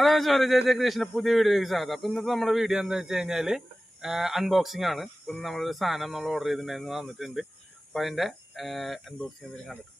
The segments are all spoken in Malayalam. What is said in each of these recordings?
അതാണ് സ്വരജയ ക്രിയേഷൻ്റെ പുതിയ വീഡിയോയ്ക്ക് സ്വാഗതം. അപ്പോൾ ഇന്നത്തെ നമ്മുടെ വീഡിയോ എന്താ വെച്ച് കഴിഞ്ഞാൽ അൺബോക്സിംഗ് ആണ്. ഇപ്പം നമ്മളൊരു സാധനം നമ്മൾ ഓർഡർ ചെയ്തിട്ടുണ്ടായിരുന്നു, വന്നിട്ടുണ്ട്. അപ്പോൾ അതിൻ്റെ അൺബോക്സിംഗ് എന്തെങ്കിലും കണ്ടിട്ട്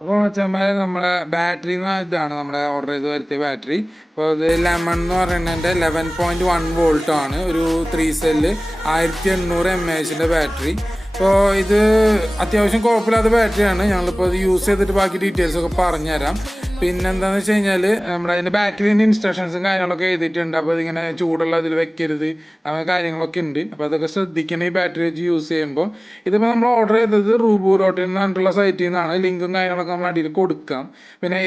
അപ്പോൾ നമ്മുടെ ബാറ്ററി ഇതാണ് നമ്മുടെ ഓർഡർ ചെയ്ത് വരുത്തിയ ബാറ്ററി. അപ്പോൾ ഇത് ലെമൺ എന്ന് പറയുന്നതിൻ്റെ 11.1 വോൾട്ട് ആണ്. ഒരു 3 സെല്ല് 1800 mAh ബാറ്ററി. അപ്പോൾ ഇത് അത്യാവശ്യം കുഴപ്പമില്ലാത്ത ബാറ്ററിയാണ്. ഞങ്ങളിപ്പോൾ ഇത് യൂസ് ചെയ്തിട്ട് ബാക്കി ഡീറ്റെയിൽസൊക്കെ പറഞ്ഞുതരാം. പിന്നെന്താണെന്ന് വെച്ച് കഴിഞ്ഞാൽ നമ്മുടെ അതിൻ്റെ ബാറ്ററിൻ്റെ ഇൻസ്ട്രക്ഷൻസും കാര്യങ്ങളൊക്കെ എഴുതിയിട്ടുണ്ട്. അപ്പോൾ ഇതിങ്ങനെ ചൂടുള്ള ഇതിൽ വെക്കരുത്, അങ്ങനെ കാര്യങ്ങളൊക്കെ ഉണ്ട്. അപ്പോൾ അതൊക്കെ ശ്രദ്ധിക്കണം ഈ ബാറ്ററി വെച്ച് യൂസ് ചെയ്യുമ്പോൾ. ഇതിപ്പോൾ നമ്മൾ ഓർഡർ ചെയ്തത് റൂബൂറോട്ടിൽ നിന്നുള്ള സൈറ്റിൽ നിന്നാണ്. ലിങ്കും കാര്യങ്ങളൊക്കെ നമ്മൾ അടിയിൽ കൊടുക്കാം. പിന്നെ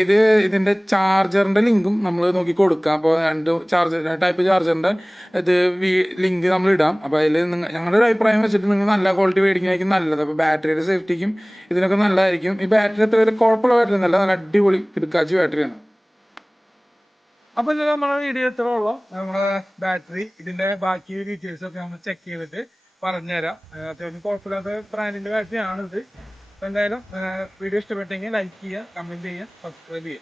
ഇതിൻ്റെ ചാർജറിൻ്റെ ലിങ്കും നമ്മൾ നോക്കി കൊടുക്കാം. അപ്പോൾ ടൈപ്പ് ചാർജറിൻ്റെ ലിങ്ക് നമ്മൾ ഇടാം. അപ്പോൾ അതിൽ ഞങ്ങളുടെ ഒരു അഭിപ്രായം വെച്ചിട്ട് നിങ്ങൾ നല്ല ക്വാളിറ്റി മേടിക്കുന്നതായിരിക്കും നല്ലത്. അപ്പോൾ ബാറ്ററിയുടെ സേഫ്റ്റിക്കും ഇതിനൊക്കെ നല്ലതായിരിക്കും. ഈ ബാറ്ററി അത്ര വലിയ കുഴപ്പമുള്ള ബാറ്ററി ഒന്നല്ല, നല്ല അടിപൊളി കിടക്കാച്ചി ബാറ്ററിയാണ്. അപ്പോൾ ഇത് നമ്മുടെ വീഡിയോ എത്ര ഉള്ളൂ നമ്മുടെ ബാറ്ററി, ഇതിൻ്റെ ബാക്കി ഡീറ്റെയിൽസൊക്കെ നമ്മൾ ചെക്ക് ചെയ്തിട്ട് പറഞ്ഞുതരാം. അത്യാവശ്യം കുഴപ്പമില്ലാത്ത ബ്രാൻഡിൻ്റെ ബാറ്ററിയാണിത്. അപ്പോൾ എന്തായാലും വീഡിയോ ഇഷ്ടപ്പെട്ടെങ്കിൽ ലൈക്ക് ചെയ്യുക, കമൻറ്റ് ചെയ്യുക, സബ്സ്ക്രൈബ് ചെയ്യുക.